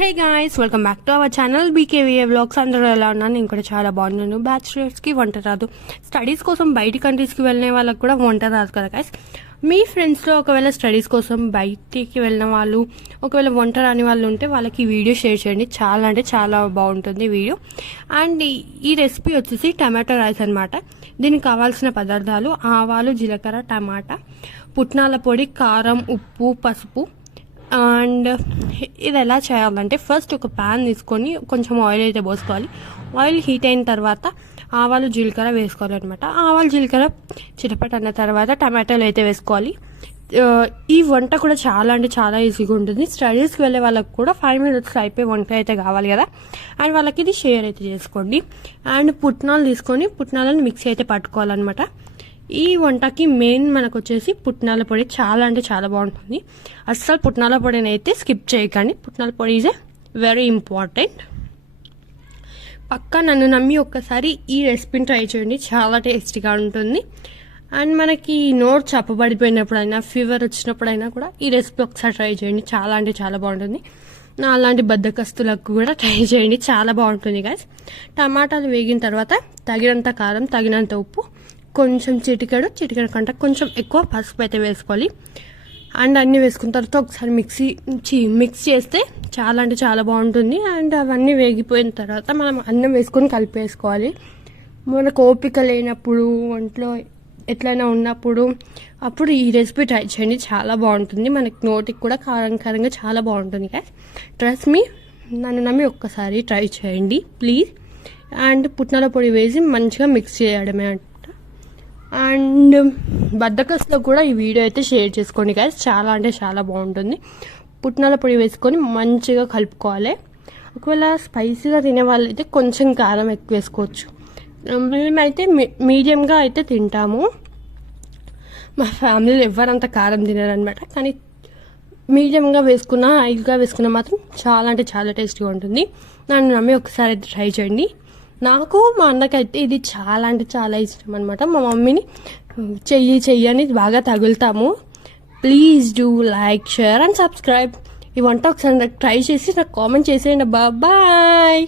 Hey guys, welcome back to our channel BKVA vlogs. అందరూ ఎలా ఉన్నాను? నేను కూడా చాలా బాగున్నాను. బ్యాచిలర్స్కి వంట రాదు, స్టడీస్ కోసం బయటి కంట్రీస్కి వెళ్ళిన వాళ్ళకి కూడా వంట రాదు కదా గాయ్స్. మీ ఫ్రెండ్స్లో ఒకవేళ స్టడీస్ కోసం బయటికి వెళ్ళిన వాళ్ళు, ఒకవేళ వంట రాని వాళ్ళు ఉంటే వాళ్ళకి ఈ వీడియో షేర్ చేయండి. చాలా అంటే చాలా బాగుంటుంది వీడియో. అండ్ ఈ రెసిపీ వచ్చేసి టమాటో రైస్ అనమాట. దీనికి కావాల్సిన పదార్థాలు: ఆవాలు, జీలకర్ర, టమాటా, పుట్నాల పొడి, కారం, ఉప్పు, పసుపు. అండ్ ఇది ఎలా చేయాలంటే, ఫస్ట్ ఒక ప్యాన్ తీసుకొని కొంచెం ఆయిల్ అయితే పోసుకోవాలి. ఆయిల్ హీట్ అయిన తర్వాత ఆవాలు, జీలకర్ర వేసుకోవాలన్నమాట. ఆవాలు, జీలకర్ర చిటపట అన్న తర్వాత టమాటాలు అయితే వేసుకోవాలి. ఈ వంట కూడా చాలా అంటే చాలా ఈజీగా ఉంటుంది. స్టడీస్కి వెళ్ళే వాళ్ళకి కూడా 5 minutes అయిపోయి వంట అయితే కావాలి కదా. అండ్ వాళ్ళకి ఇది షేర్ అయితే చేసుకోండి. అండ్ పుట్నాలు తీసుకొని పుట్నాలను మిక్సీ అయితే పట్టుకోవాలన్నమాట. ఈ వంటకి మెయిన్ మనకు వచ్చేసి పుట్నాల పొడి. చాలా అంటే చాలా బాగుంటుంది. అస్సలు పుట్నాల పొడిని అయితే స్కిప్ చేయకండి. పుట్నాల పొడి ఈజ్ వెరీ ఇంపార్టెంట్. పక్కా నన్ను నమ్మి ఒక్కసారి ఈ రెసిపీని ట్రై చేయండి, చాలా టేస్టీగా ఉంటుంది. అండ్ మనకి నోరు చప్పబడిపోయినప్పుడైనా, ఫీవర్ వచ్చినప్పుడైనా కూడా ఈ రెసిపీ ఒకసారి ట్రై చేయండి. చాలా అంటే చాలా బాగుంటుంది. నా అలాంటి బద్దకస్తులకు కూడా ట్రై చేయండి, చాలా బాగుంటుంది గాయ్స్. టమాటాలు వేగిన తర్వాత తగినంత కారం, తగినంత ఉప్పు, కొంచెం చిటికెడు కంటే కొంచెం ఎక్కువ పసుపు అయితే వేసుకోవాలి. అండ్ అన్నీ వేసుకున్న తర్వాత ఒకసారి మిక్స్ చేస్తే చాలా అంటే చాలా బాగుంటుంది. అండ్ అవన్నీ వేగిపోయిన తర్వాత మనం అన్నం వేసుకొని కలిపేసుకోవాలి. మనకు ఓపిక లేనప్పుడు, ఒంట్లో ఎట్లయినా ఉన్నప్పుడు అప్పుడు ఈ రెసిపీ ట్రై చేయండి, చాలా బాగుంటుంది. మనకి నోటికి కూడా కారంగా చాలా బాగుంటుంది గాయ్స్. ట్రస్ట్ మీ, నన్ను నమ్మి ఒక్కసారి ట్రై చేయండి ప్లీజ్. అండ్ పుట్నాల పొడి వేసి మంచిగా మిక్స్ చేయడమే. అండ్ బద్దకస్లో కూడా ఈ వీడియో అయితే షేర్ చేసుకోండి గాయ్స్, చాలా అంటే చాలా బాగుంటుంది. పుట్నాల పొడి వేసుకొని మంచిగా కలుపుకోవాలి. ఒకవేళ స్పైసీగా తినే వాళ్ళు అయితే కొంచెం కారం ఎక్కువ వేసుకోవచ్చు. మేమైతే మీడియంగా అయితే తింటాము. మా ఫ్యామిలీలో ఎవరంత కారం తినారనమాట. కానీ మీడియంగా వేసుకున్న, హైగా వేసుకున్న మాత్రం చాలా అంటే చాలా టేస్టీగా ఉంటుంది. నన్ను నమ్మి ఒకసారి అయితే ట్రై చేయండి. నాకు మా అన్నకైతే ఇది చాలా అంటే చాలా ఇష్టం అనమాట. మా మమ్మీని చెయ్యి అని బాగా తగులుతాము. Please do like, share and subscribe. ఈ వంట ఒకసారి నాకు ట్రై చేసి నాకు కామెంట్ చేసేయండి. బాయ్.